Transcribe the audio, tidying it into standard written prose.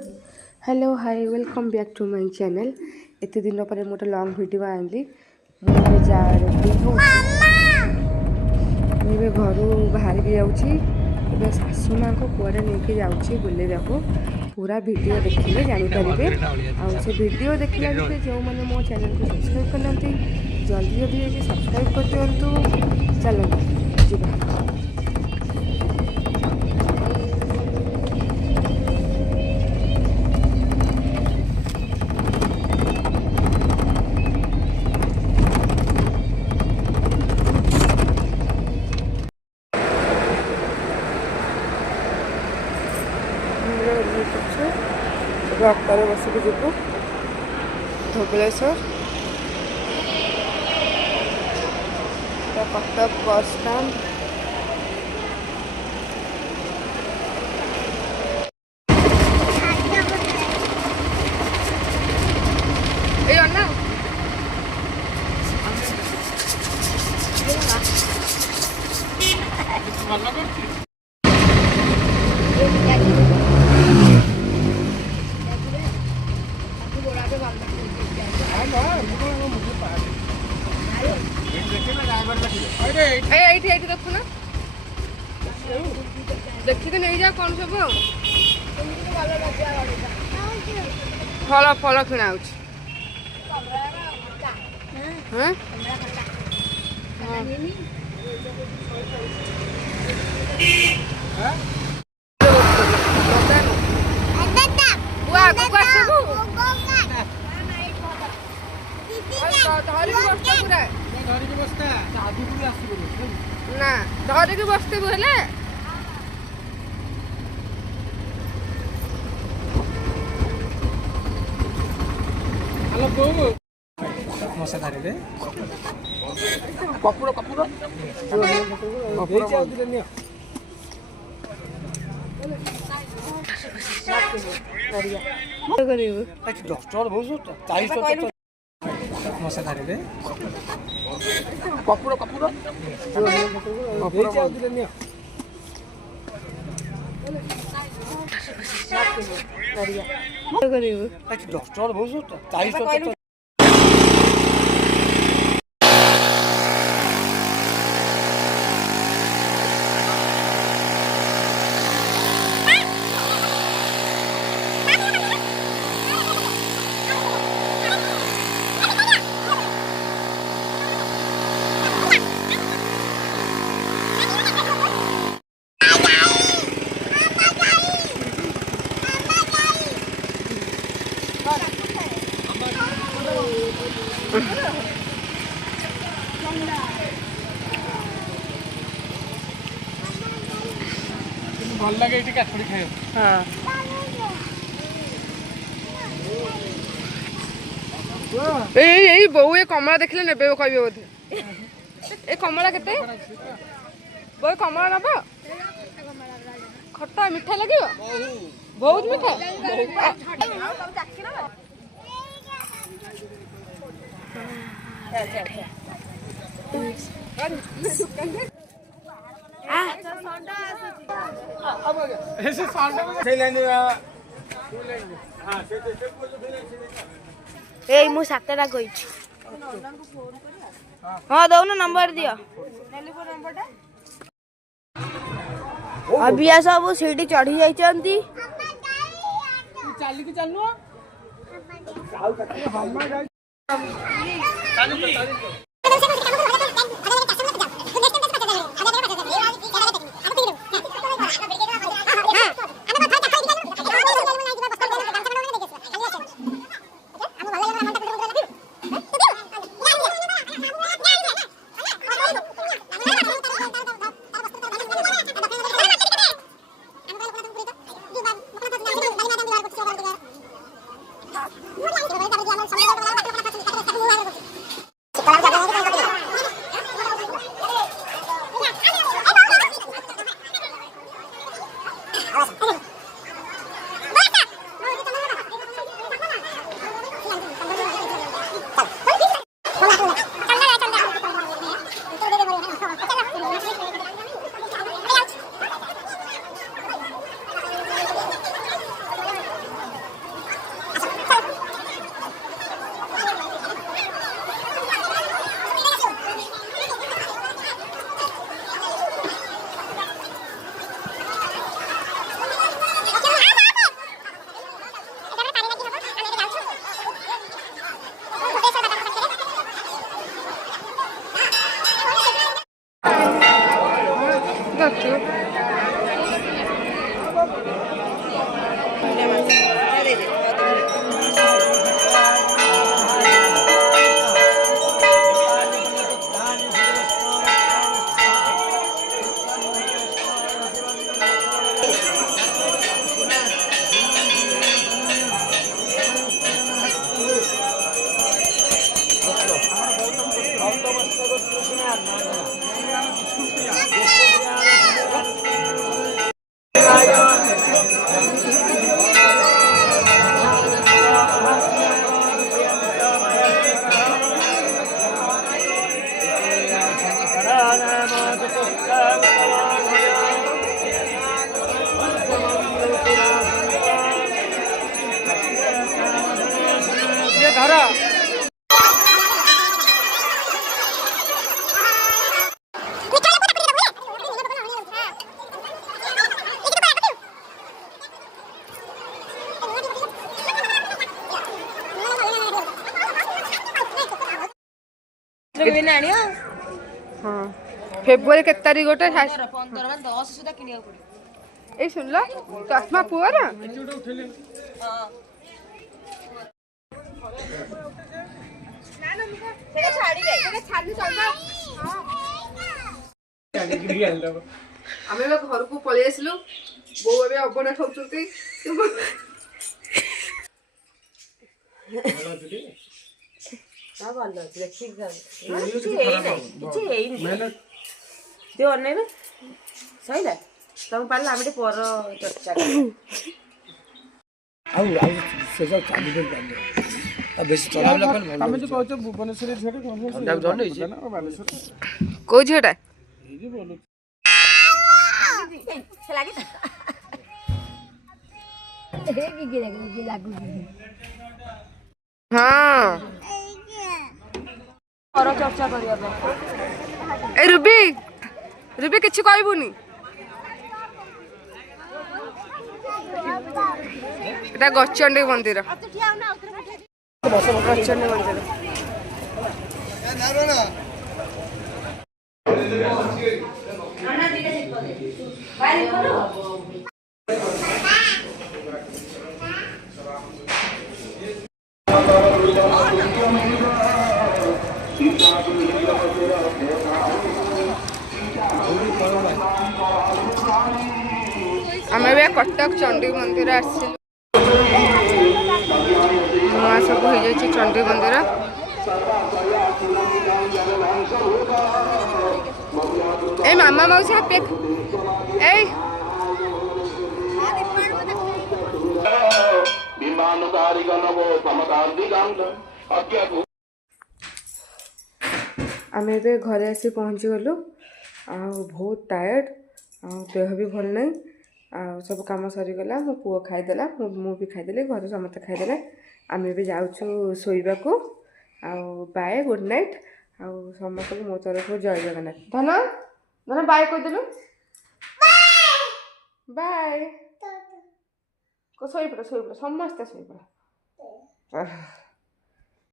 Hello hi welcome back to my channel. एते दिन पर मोटे लॉन्ग वीडियो आइली मुझे जा रेडी हो घर बाहर के जाऊँ सासू माँ को कुआड़े लेके जाऊँगी बुलेवा को पूरा वीडियो देखिले जानीपारे से वीडियो देखला जो मैंने मो चैनल को सब्सक्राइब करना जल्दी जल्दी सब्सक्राइब कर दिंतु। चलते जी अक्टर बसिक जीवु धवलेश्वर कटक बस स्टाण्ड देखु ना देखिए नहीं जा कौन सब फल फल किणा ना धरिकी बसतु हेले भल लगे ये काठुड़ी खाए। हाँ ए बहु ये कमला देखले ने कह बोधे ए कमला केते बहु कमला नब खट्टा मीठा लगे बहुत मीठा मु सातटा कही हाँ दौन नंबर दियो अभी सब सीढ़ी चढ़ी जाइछंती हाँ फेब्रुआरी केତେ तारीख गोटे 15 सुधा किनिया पड़े ए सुनल चश्मा पुअर आम घर को पलि आसलु बो ए अबड़ा खाऊँ भल अच्छे देखिए अनेबे सैला तुम पारे आम पर चर्चा कौ झीटा हाँ चर्चा करने ए रुबी रुबी किसी कहबुनी এটা গচ্চণ্ডী মন্দির গচ্চণ্ডী মন্দির आम ए कटक चंडी मंदिर आसिलु नुआ सब हो जाए चंडी मंदिर ए मामा मौसी हाथ पेक ए आम ए घरे आसी पहुँची गलु आ बहुत टायर्ड आ देह भी भल नहीं आ सब कम सरीगला मो पुओ खाईदेला मु भी खाईदेली घर समस्त खाईदे आम भी जाऊँ शोवा को बाय गुड नाइट आ समस्त मो तरफ जय जगन्नाथ धन धन बाय कहदेलु बाय शोपड़ समस्ते शोपड़